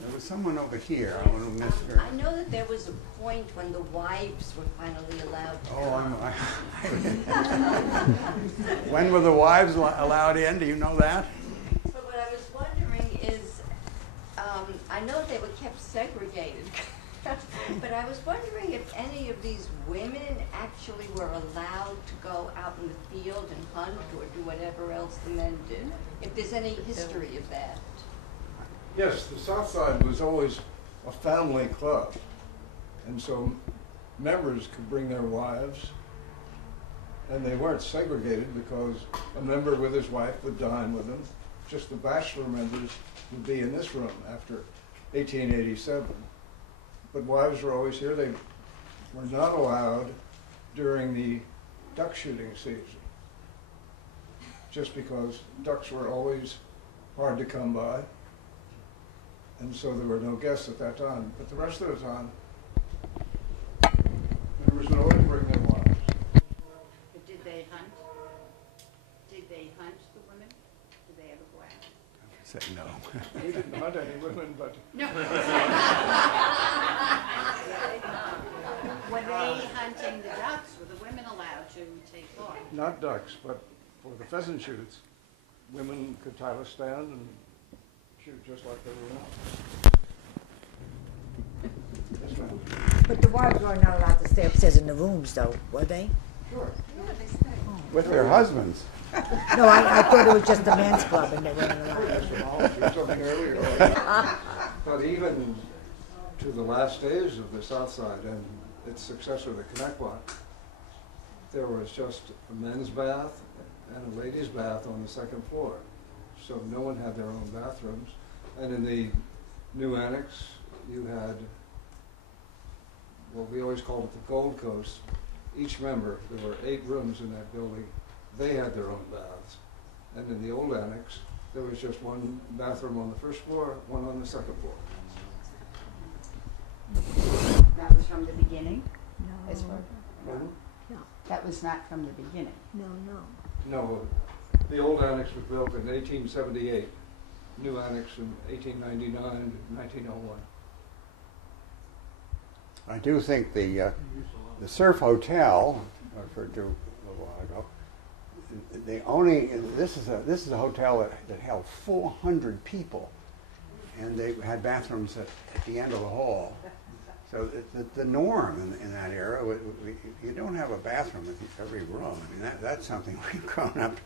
There was someone over here. I want to miss her. I know that there was a point when the wives were finally allowed to come. When were the wives allowed in? Do you know that? But what I was wondering is, I know they were kept segregated, but I was wondering if any of these women actually were allowed to go out in the field and hunt or do whatever else the men did, if there's any history of that. Yes, the Southside was always a family club, and so members could bring their wives, and they weren't segregated because a member with his wife would dine with them. Just the bachelor members would be in this room after 1887. But wives were always here. They were not allowed during the duck shooting season, just because ducks were always hard to come by. And so there were no guests at that time. But the rest of the time, members would always bring their wives. But did they hunt? Did they hunt the women? Did they ever go out? Say no. We didn't hunt any women, but No. Were they hunting the ducks? Were the women allowed to take part? not ducks. But for the pheasant shoots, women could tie a stand and shoot just like everyone else. Yes, ma'am. But the wives were not allowed to stay upstairs in the rooms, though, were they? Sure. With their husbands. No, I thought it was just a men's club and they weren't allowed. There's something earlier. But even to the last days of the Southside and its successor, the Connecticut, there was just a men's bath and a ladies' bath on the second floor. So no one had their own bathrooms. And in the new annex, you had what we always called it the Gold Coast. Each member, there were 8 rooms in that building, they had their own baths. And in the old annex, there was just one bathroom on the first floor, one on the second floor. That was from the beginning? No. As far Mhm. No. That was not from the beginning. No, no. No, the old annex was built in 1878, new annex in 1899 to 1901. I do think the Surf Hotel, I referred to a little while ago, this is a hotel that held 400 people, and they had bathrooms at the end of the hall. So the norm in that era, you don't have a bathroom in every room. I mean, that's something we've grown up,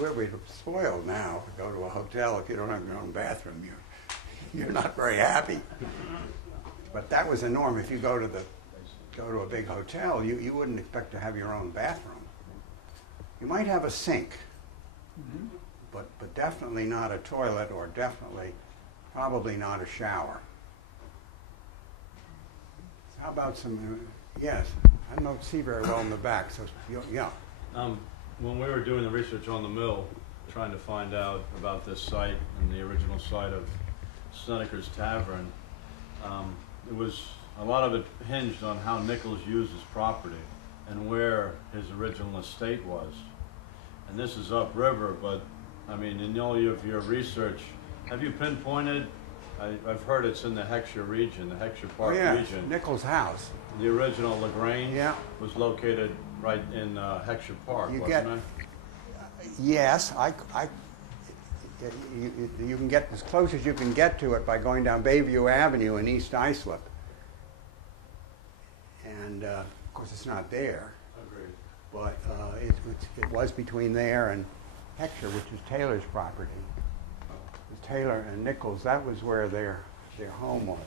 we're spoiled now to go to a hotel. If you don't have your own bathroom, you're not very happy. But that was a norm. If you go to a big hotel, you wouldn't expect to have your own bathroom. You might have a sink, but definitely not a toilet, or probably not a shower. How about some, yes, I don't see very well in the back, so, yeah. When we were doing the research on the mill, trying to find out about this site and the original site of Snedeker's Tavern, it was, a lot of it hinged on how Nichols used his property and where his original estate was. And this is upriver, but, I mean, in all of your research, have you pinpointed, I've heard it's in the Heckscher region, the Heckscher Park region. Nichols' house. The original LaGrange was located right in Heckscher Park, wasn't it? Yes, you can get as close as you can get to it by going down Bayview Avenue in East Islip. And, of course, it's not there. Agreed. But it was between there and Heckscher, which is Taylor's property. Taylor and Nichols, that was where their home was.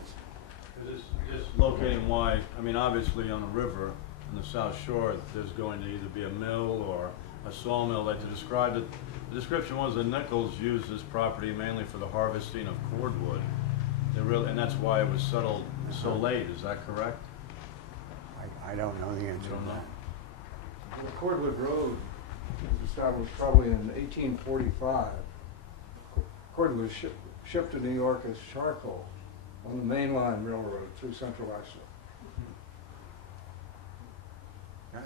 Just locating why, I mean, obviously on a river in the South Shore, there's going to either be a mill or a sawmill. Like to describe it, the description was that Nichols used this property mainly for the harvesting of cordwood. And that's why it was settled so late. Is that correct? I don't know the answer. You don't know? The Cordwood Road was established probably in 1845. Cordwood was shipped to New York as charcoal on the Main Line Railroad through Central Islip.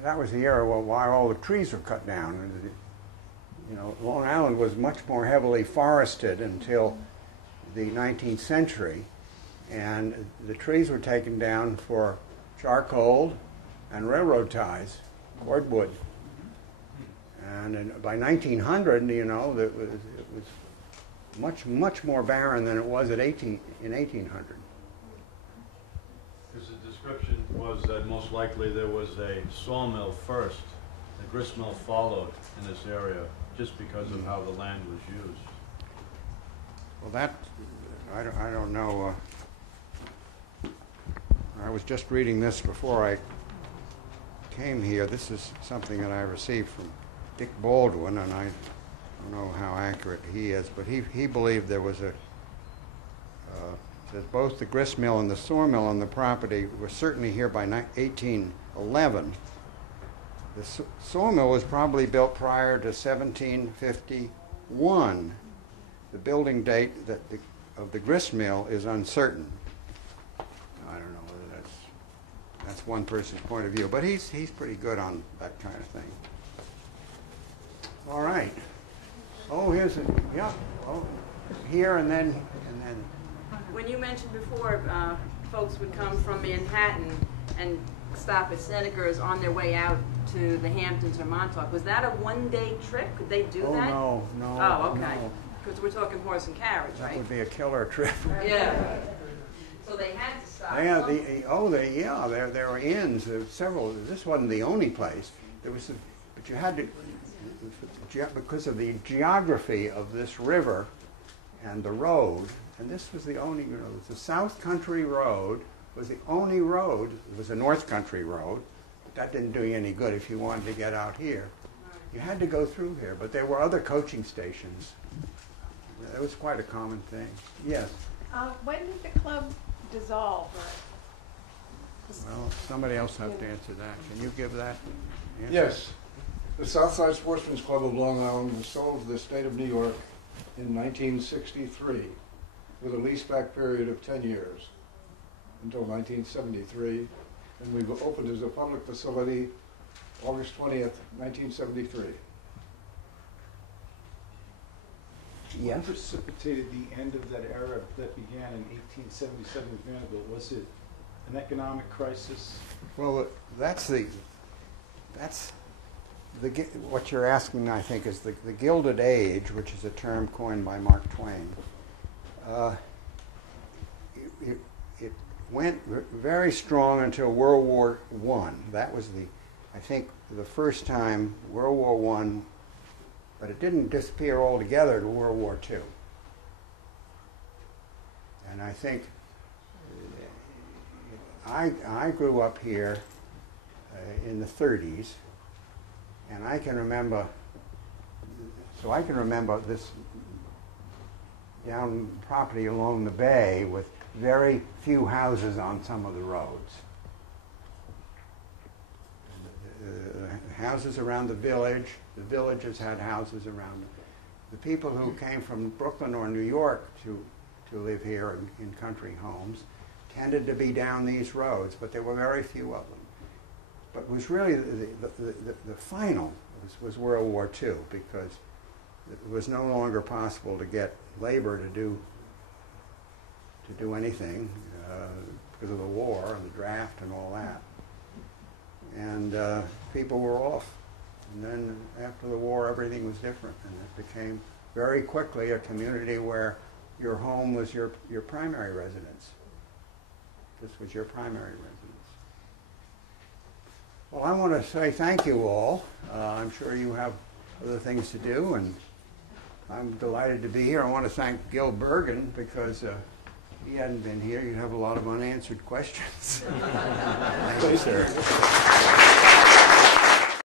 That was the era while all the trees were cut down. You know, Long Island was much more heavily forested until the 19th century, And the trees were taken down for charcoal and railroad ties, cordwood. And by 1900, you know, it was much more barren than it was in 1800. Because the description was that most likely there was a sawmill first. The grist mill followed in this area just because of how the land was used. Well, that, I don't know. I was just reading this before I came here. This is something that I received from Dick Baldwin, and I don't know how accurate he is, but he believed there was that both the grist mill and the sawmill on the property were certainly here by 1811. The sawmill was probably built prior to 1751. The building date of the grist mill is uncertain. I don't know whether that's one person's point of view, but he's pretty good on that kind of thing. All right. Oh, here's a, yeah. Oh, here and then. When you mentioned before, folks would come from Manhattan and stop at Snedeker's on their way out to the Hamptons or Montauk. Was that a one-day trip? Could they do that? Oh, no. Oh, okay. No. Because we're talking horse and carriage, That right? would be a killer trip. Yeah. So they had to stop. Yeah, there were inns. There were several. This wasn't the only place. There was, but you had to, because of the geography of this river and the road. And this was the only, you know, the South Country Road was the only road. It was a North Country Road, but that didn't do you any good if you wanted to get out here. You had to go through here, but there were other coaching stations. It was quite a common thing. Yes. When did the club dissolve? Well, somebody else have to answer that. Can you give that answer? Yes. The Southside Sportsmen Club of Long Island was sold to the state of New York in 1963 with a leaseback period of 10 years until 1973. And we opened as a public facility August 20th, 1973. Yes. What precipitated the end of that era that began in 1877 with Vanderbilt? Was it an economic crisis? Well, what you're asking, I think, is the Gilded Age, which is a term coined by Mark Twain. It went very strong until World War I. That was I think, the first time World War I, but it didn't disappear altogether to World War II. And I think I grew up here in the 30s, and I can remember this down property along the bay with very few houses on some of the roads. Houses around the villages had houses around them. The people who came from Brooklyn or New York to live here in country homes tended to be down these roads, but there were very few of them. But it was really the final was World War II, because it was no longer possible to get labor to do anything because of the war and the draft and all that. And people were off. And then after the war, everything was different, and it became very quickly a community where your home was your primary residence. This was your primary residence. Well, I want to say thank you all. I'm sure you have other things to do, and I'm delighted to be here. I want to thank Gil Bergen, because if he hadn't been here, you'd have a lot of unanswered questions. Thank you, sir.